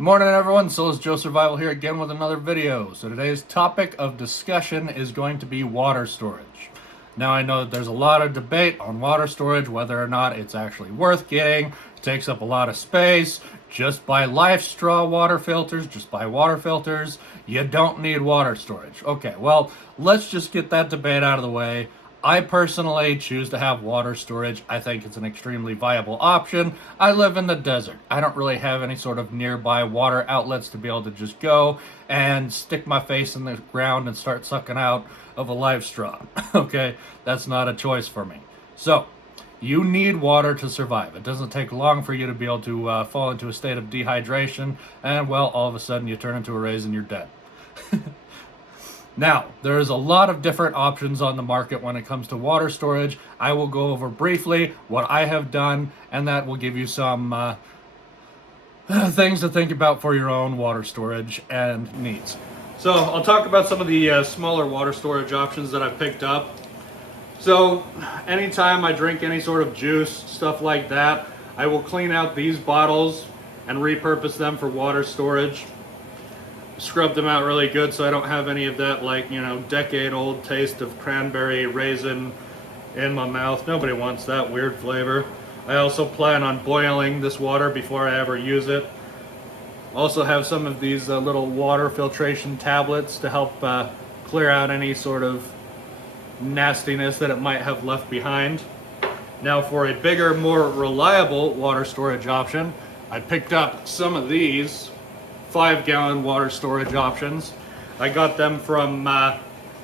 Morning everyone, Souls Joe Survival here again with another video. So today's topic of discussion is going to be water storage. Now I know that there's a lot of debate on water storage, whether or not it's actually worth getting. It takes up a lot of space. Just buy Life Straw water filters, just buy water filters. You don't need water storage. Okay, well, let's just get that debate out of the way. I personally choose to have water storage. I think it's an extremely viable option. I live in the desert. I don't really have any sort of nearby water outlets to be able to just go and stick my face in the ground and start sucking out of a Life Straw. Okay, that's not a choice for me. So, you need water to survive. It doesn't take long for you to be able to fall into a state of dehydration, and well, all of a sudden you turn into a raisin, you're dead. Now, there's a lot of different options on the market when it comes to water storage. I will go over briefly what I have done, and that will give you some things to think about for your own water storage and needs. So, I'll talk about some of the smaller water storage options that I've picked up. So, anytime I drink any sort of juice, stuff like that, I will clean out these bottles and repurpose them for water storage. Scrub them out really good so I don't have any of that, like, decade-old taste of cranberry raisin in my mouth. Nobody wants that weird flavor. I also plan on boiling this water before I ever use it. Also have some of these little water filtration tablets to help clear out any sort of nastiness that it might have left behind. Now for a bigger, more reliable water storage option, I picked up some of these 5-gallon water storage options. I got them from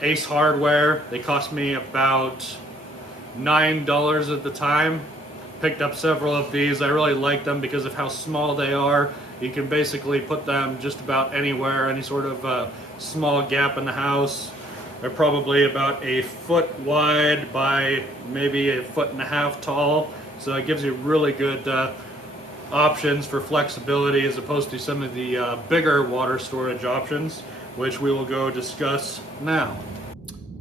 Ace Hardware. They cost me about $9 at the time. Picked up several of these. I really like them because of how small they are. You can basically put them just about anywhere, any sort of small gap in the house. They're probably about a foot wide by maybe a foot and a half tall. So it gives you really good options for flexibility as opposed to some of the bigger water storage options, which we will go discuss now.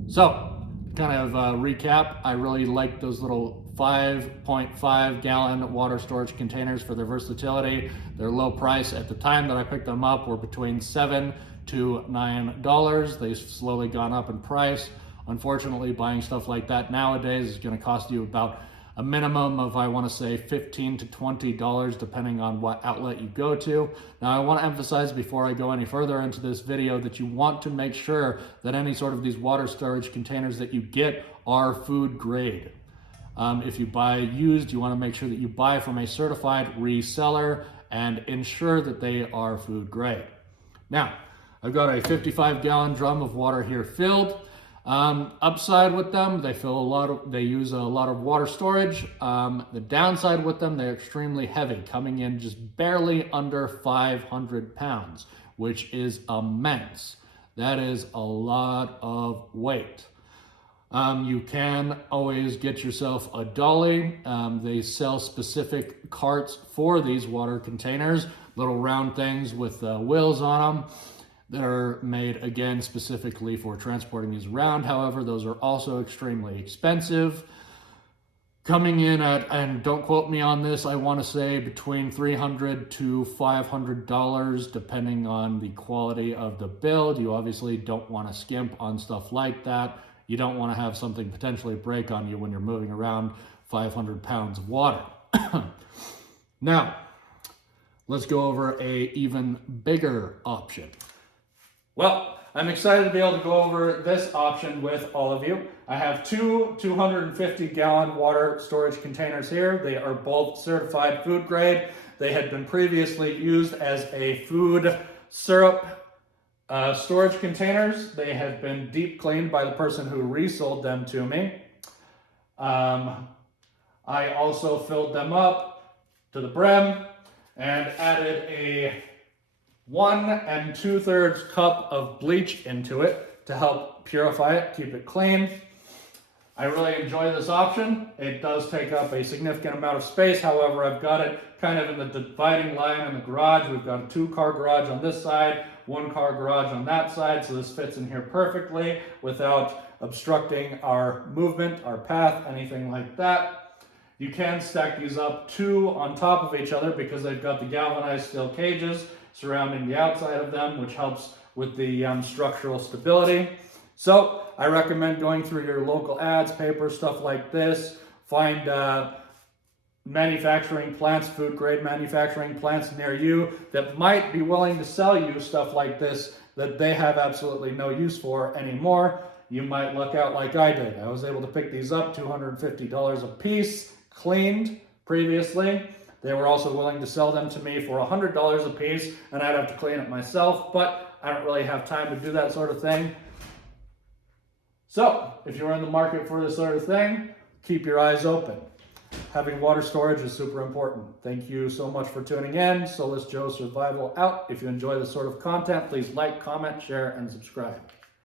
So, kind of recap, I really like those little 5.5 gallon water storage containers for their versatility. Their low price at the time that I picked them up were between $7 to $9. They've slowly gone up in price. Unfortunately, buying stuff like that nowadays is going to cost you about a minimum of, I want to say, $15 to $20 depending on what outlet you go to. Now, I want to emphasize before I go any further into this video that you want to make sure that any sort of these water storage containers that you get are food grade. If you buy used, you want to make sure that you buy from a certified reseller and ensure that they are food grade. Now, I've got a 55-gallon drum of water here filled. Upside with them, they use a lot of water storage. The downside with them, they're extremely heavy, coming in just barely under 500 pounds, which is immense. That is a lot of weight. You can always get yourself a dolly. They sell specific carts for these water containers, little round things with wheels on them that are made, again, specifically for transporting these around. However, those are also extremely expensive. Coming in at, and don't quote me on this, I want to say between $300 to $500, depending on the quality of the build. You obviously don't want to skimp on stuff like that. You don't want to have something potentially break on you when you're moving around 500 pounds of water. Now, let's go over a even bigger option. Well, I'm excited to be able to go over this option with all of you. I have two 250-gallon water storage containers here. They are both certified food grade. They had been previously used as a food syrup storage containers. They have been deep cleaned by the person who resold them to me. I also filled them up to the brim and added a 1 2/3 cup of bleach into it to help purify it, keep it clean. I really enjoy this option. It does take up a significant amount of space. However, I've got it kind of in the dividing line in the garage. We've got a 2-car garage on this side, 1-car garage on that side. So this fits in here perfectly without obstructing our movement, our path, anything like that. You can stack these up 2 on top of each other because they've got the galvanized steel cages surrounding the outside of them, which helps with the structural stability. So I recommend going through your local ads, paper, stuff like this. Find manufacturing plants, food grade manufacturing plants near you that might be willing to sell you stuff like this that they have absolutely no use for anymore. You might luck out like I did. I was able to pick these up, $250 a piece, cleaned previously. They were also willing to sell them to me for $100 a piece, and I'd have to clean it myself, but I don't really have time to do that sort of thing. So, if you're in the market for this sort of thing, keep your eyes open. Having water storage is super important. Thank you so much for tuning in. Solus Joe Survival out. If you enjoy this sort of content, please like, comment, share, and subscribe.